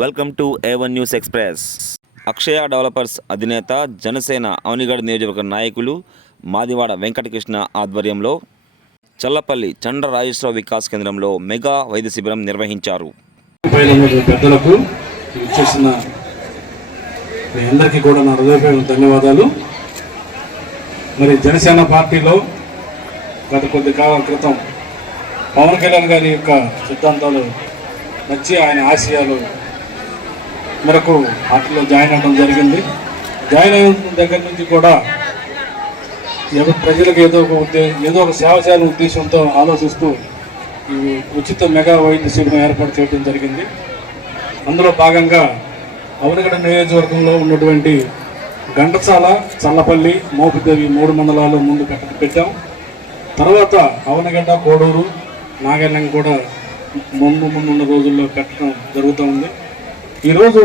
Welcome to A one news express Akshaya developers అధినేత జనసేన అవనిగఢ్ నియోజకవర్గ నాయకులు మాదివాడ వెంకటకృష్ణ ఆధ్వర్యంలో చల్లపల్లి చండ్ర రాజేశ్వర వికాస్ కేంద్రంలో మెగా వైద్య శిబిరం నిర్వహించారు. పెద్దలకు ఇచ్చేసిన మీ అందరికీ కూడా నా హృదయపూర్వక ధన్యవాదాలు. మరి జనసేన పార్టీలో గత కొద్ది కాలం క్రితం పవన్ కళ్యాణ్ గారి యొక్క సిద్ధాంతాలు నచ్చి ఆయన ఆశయాలు మేరకు వాటిలో జాయిన్ అవ్వడం జరిగింది. జాయిన్ అయిన దగ్గర నుంచి కూడా ఏదో ప్రజలకు ఏదో ఒక ఉద్దే ఏదో ఒక సేవ చేయాలనే ఉద్దేశంతో ఆలోచిస్తూ ఉచిత మెగా వైద్య శిబిరం ఏర్పాటు చేయడం జరిగింది. అందులో భాగంగా అవనగడ నియోజకవర్గంలో ఉన్నటువంటి గంటసాల చల్లపల్లి మోపిదేవి మూడు మండలాలు ముందు పెట్టాం. తర్వాత అవనగడ్డ కోడూరు నాగల్యం కూడా ముందు ముందున్న రోజుల్లో పెట్టడం జరుగుతూ ఉంది. ఈరోజు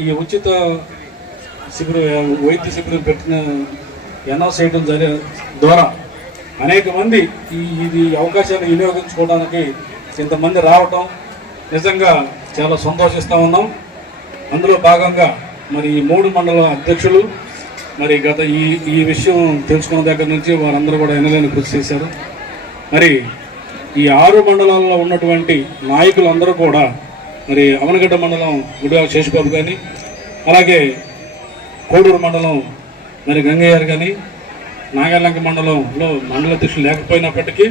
ఈ ఉచిత శిబిరం వైద్య శిబిరం పెట్టిన అనౌన్స్ చేయడం జరి ద్వారా అనేక మంది ఈ ఇది అవకాశాన్ని వినియోగించుకోవడానికి ఇంతమంది రావటం నిజంగా చాలా సంతోషిస్తూ ఉన్నాం. అందులో భాగంగా మరి ఈ మూడు మండల అధ్యక్షులు మరి గత ఈ ఈ విషయం తెలుసుకున్న దగ్గర నుంచి వారందరూ కూడా ఎనలేని కృషి చేశారు. మరి ఈ ఆరు మండలాల్లో ఉన్నటువంటి నాయకులందరూ కూడా మరి అమనగడ్డ మండలం గుడివాల శేషుబాబు కానీ అలాగే కోడూరు మండలం మరి గంగయ్య గారు కానీ నాగాలంక మండలంలో మండల అధ్యక్షులు లేకపోయినప్పటికీ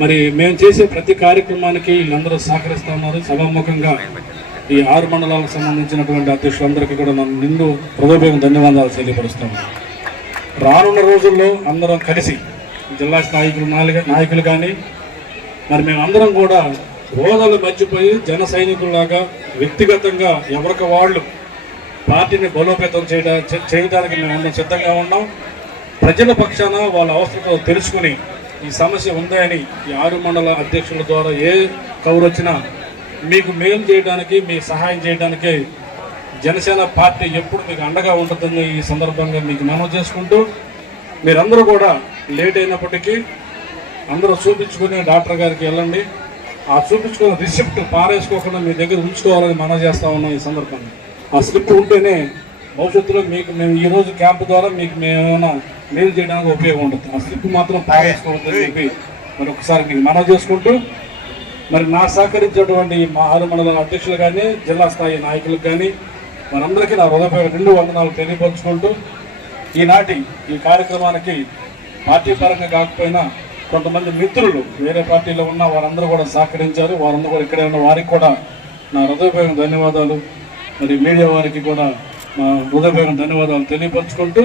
మరి మేము చేసే ప్రతి కార్యక్రమానికి వీళ్ళందరూ సహకరిస్తూ ఉన్నారు. సభాముఖంగా ఈ ఆరు మండలాలకు సంబంధించినటువంటి అధ్యక్షులందరికీ కూడా మనం నిండు హృదయపూర్వక ధన్యవాదాలు తెలియపరుస్తాము రానున్న రోజుల్లో అందరం కలిసి జిల్లా నాయకులు నాలుగు- నాయకులు కానీ మరి మేమందరం కూడా హోదాలు మర్చిపోయి జన సైనికుల్లాగా వ్యక్తిగతంగా ఎవరికి వాళ్ళు పార్టీని బలోపేతం చేయడా చేయడానికి మేము సిద్ధంగా ఉన్నాం. ప్రజల పక్షాన వాళ్ళ అవసరం తెలుసుకుని ఈ సమస్య ఉందని ఈ ఆరు మండల అధ్యక్షుల ద్వారా ఏ కౌరు వచ్చినా మీకు మేలు చేయడానికి మీ సహాయం చేయడానికి జనసేన పార్టీ ఎప్పుడు మీకు అండగా ఉంటుందని ఈ సందర్భంగా మీకు మనవి చేసుకుంటూ మీరందరూ కూడా లేట్ అయినప్పటికీ అందరూ చూపించుకుని డాక్టర్ గారికి వెళ్ళండి. ఆ చూపించుకున్న రిసిప్ట్ పారేసుకోకుండా మీ దగ్గర ఉంచుకోవాలని మనం చేస్తా ఉన్నాం ఈ సందర్భంగా. ఆ స్లిప్ ఉంటేనే భవిష్యత్తులో మీకు మేము ఈ రోజు క్యాంప్ ద్వారా మీకు మేము ఏమైనా మేలు చేయడానికి ఉపయోగం ఉంటుంది. ఆ స్లిప్ మాత్రం పారేసుకోవద్దని చెప్పి మరి ఒకసారి మీకు మనం చేసుకుంటూ మరి నా సహకరించినటువంటి మా ఆరు మండల అధ్యక్షులు కానీ జిల్లా స్థాయి నాయకులకు కానీ మనందరికీ నా హృదయపూర్వక రెండు వందనాలు తెలియపరుచుకుంటూ ఈనాటి ఈ కార్యక్రమానికి పార్టీ పరంగా కాకపోయినా కొంతమంది మిత్రులు వేరే పార్టీలో ఉన్న వారందరూ కూడా సహకరించారు. వారందరూ కూడా ఇక్కడే ఉన్న వారికి కూడా నా హృదయపూర్వక ధన్యవాదాలు. మరి మీడియా వారికి కూడా నా హృదయపూర్వక ధన్యవాదాలు తెలియపరుచుకుంటూ